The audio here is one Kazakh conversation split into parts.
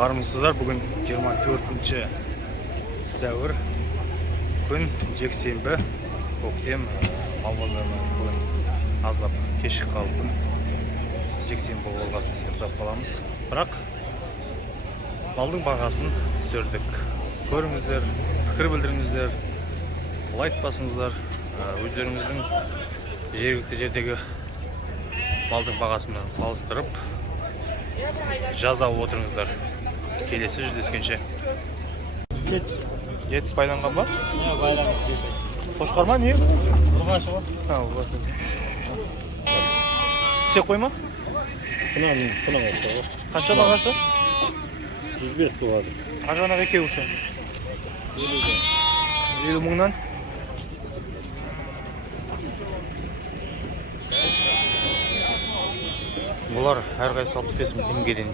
Армысыздар, бүгін 24 сәуір күн жексенбі. Көктем мал базарына бүгін аздап кешік қалыппын. Жексенбі болғасын ұйықтап қаламыз. Бірақ малдың бағасын түсірдік. Көріңіздер, пікір білдіріңіздер, лайк басыңыздар. Өздеріңіздің жергілікті жердегі малдың бағасымен салыстырып жаза отырыңыздар. Келесі жүздескенше. 70 байланған ба? Байланған. Қошқар ма, не? Ұрғашы ба? Ұрғашы. Сек қойма? Құнағасы. Қанша бағасы? 105 болады. Ажанақ екеу үшін? 50 мыңнан? Бұлар әрқайсы 65 мың теңгеден.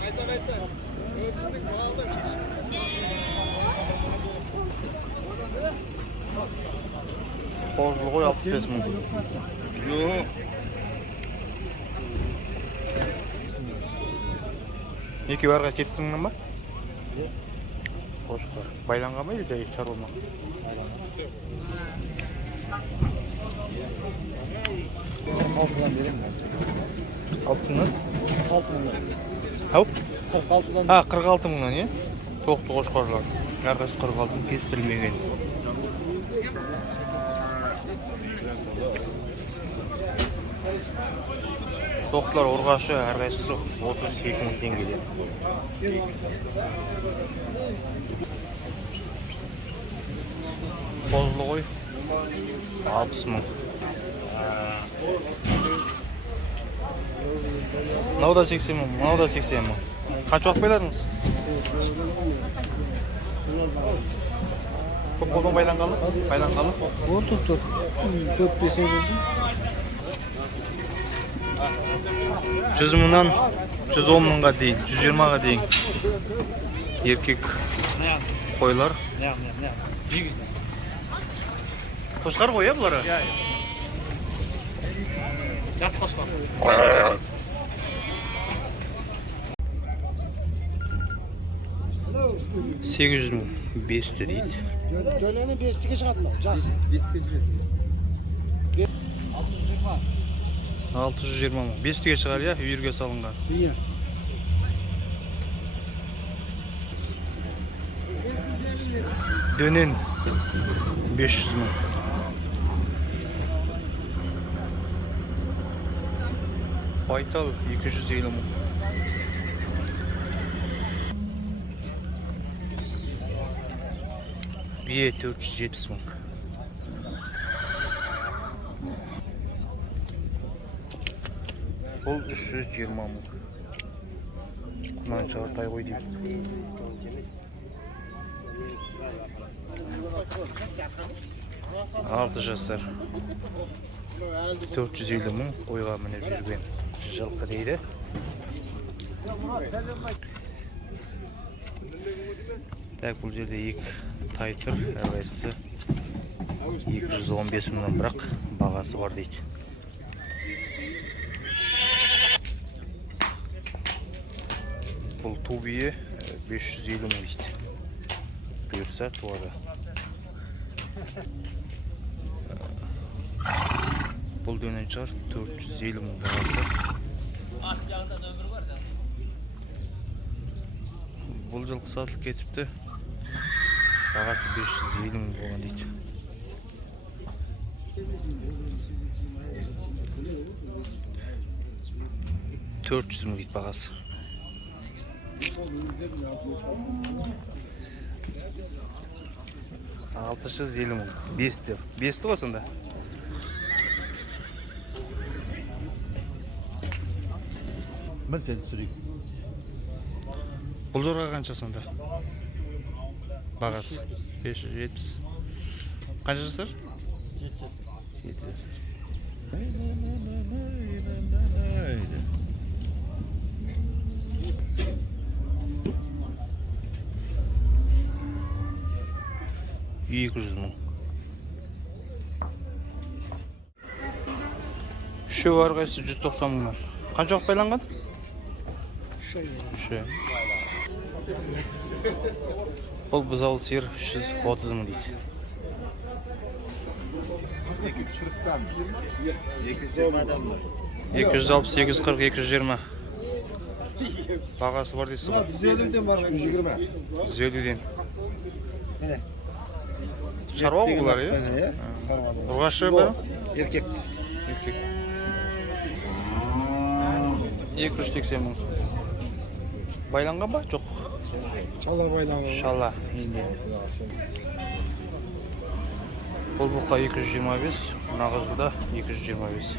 Қозылы ғой 65 мың. Жоқ. Екеу әрқайсы 70 мыңнан ба? Қошқар. Байланған ба, жай шаруа ма? 60 мыңнан? 46 мыңнан. Ау? 46-дан. 46 мыңнан, е? Тоқты қошқарлар. Әрқайсы 46 мың кестірілмеген. Тоқтылар ұрғашы әрқайсысы 32 мың теңгеден. Қозылы ғой 60 мың. Мынау да 80 мың, мынау да 80 мың. Қанша уақыт байладыңыз? Көп қолдан байланғалы? Байланғалы? 4-5 ай 100 мыңнан 110 мыңға дейін, 120-ға дейін еркек қойлар. Қошқар ғой, бұлары? Жас қошқар. 800 мың, 5-ті дейді. Дөлені 5-тіге шығады мынау, жас. 5-тіге жүреді. 620 мың. 5-тіге шығар, я? Үйірге салынған. Иә. Дөнен 500 мың. Байтал 250 мың. Бие 470 мың. Бұл 320 мың. Құнан шартай ғой деймін. Алты жастар 450 мың қойға мініп жүрген жылқы дейді. Так, бұл жерде екі тайтыр әрқайсысы 215 мыңнан, бірақ бағасы бар дейді. Бұл ту бие 550 мың дейді. Бұйырса туады. Бұл дөнен шығар 450 мың бағасы. Бұл жылқы сатылып кетіпті. Бағасы 550 мың болған дейді. $400 мың дейді бағасы. $650 мың. 5-ті ғой сонда. Мен сен түсірейін. Бұл жорға қанша сонда? Бағасы 570. Қанша жасар? 7 жасар. 200 мың. Үшеу әрқайсысы 190 мыңнан. Қанша уақыт байланған? Үшеу. Бұл бұзаулы сиыр 330 мың дейді. 260, 240, 220. Бағасы бар дейсіз ғой? 150'den var 120. 150'ден. Шаруа ғой бұлар, е? Ұрғашы бар? Erkek. Еркек. 280 мың. Байланған ба? Жоқ. Çala baylanıyor. Шала. Енді. Бұл бұқа 225, нағызылда 225.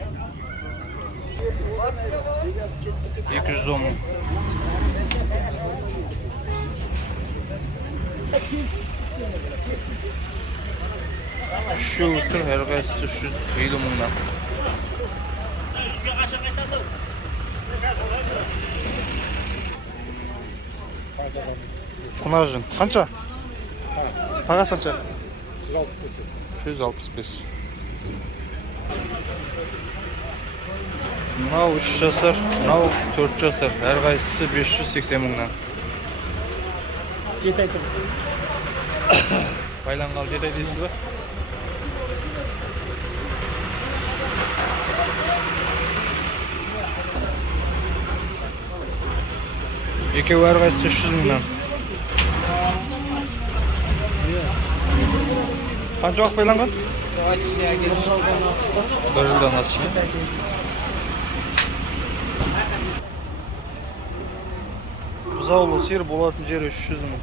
210 мың. Үшеу тұр, әрқайсысы 350 мыңнан. Құнажын. Қанша? Бағасы қанша? 165. Мынау 3 жасар, мынау 4 жасар. Әрқайсысы 580 мыңнан. Jet aytım. Байланғалы деді дейсіз ба? Екеуі әрқайсысы 300 мыңнан. Қанша уақыт байланған? 1 жылдан асты. Бұзаулы сиыр болатын жері 300 мың.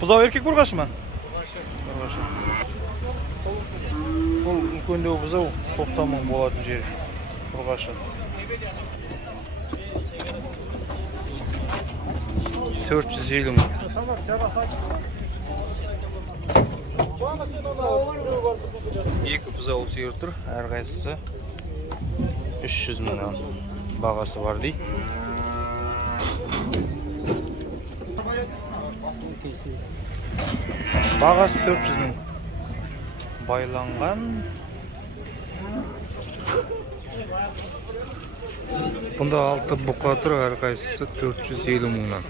Бұзау еркек ұрғашы ма? Ұрғашы. Бұл үлкендеу бұзау 90 мың болатын жері. Ұрғашы. 450 мың. Екі бұзаулы сиыр тұр, әрқайсысы 300 мыңнан бағасы бар дейді. Бағасы 400 мың. Байланған. Бұнда 6 бұқа тұр, әрқайсысы 450 мыңнан.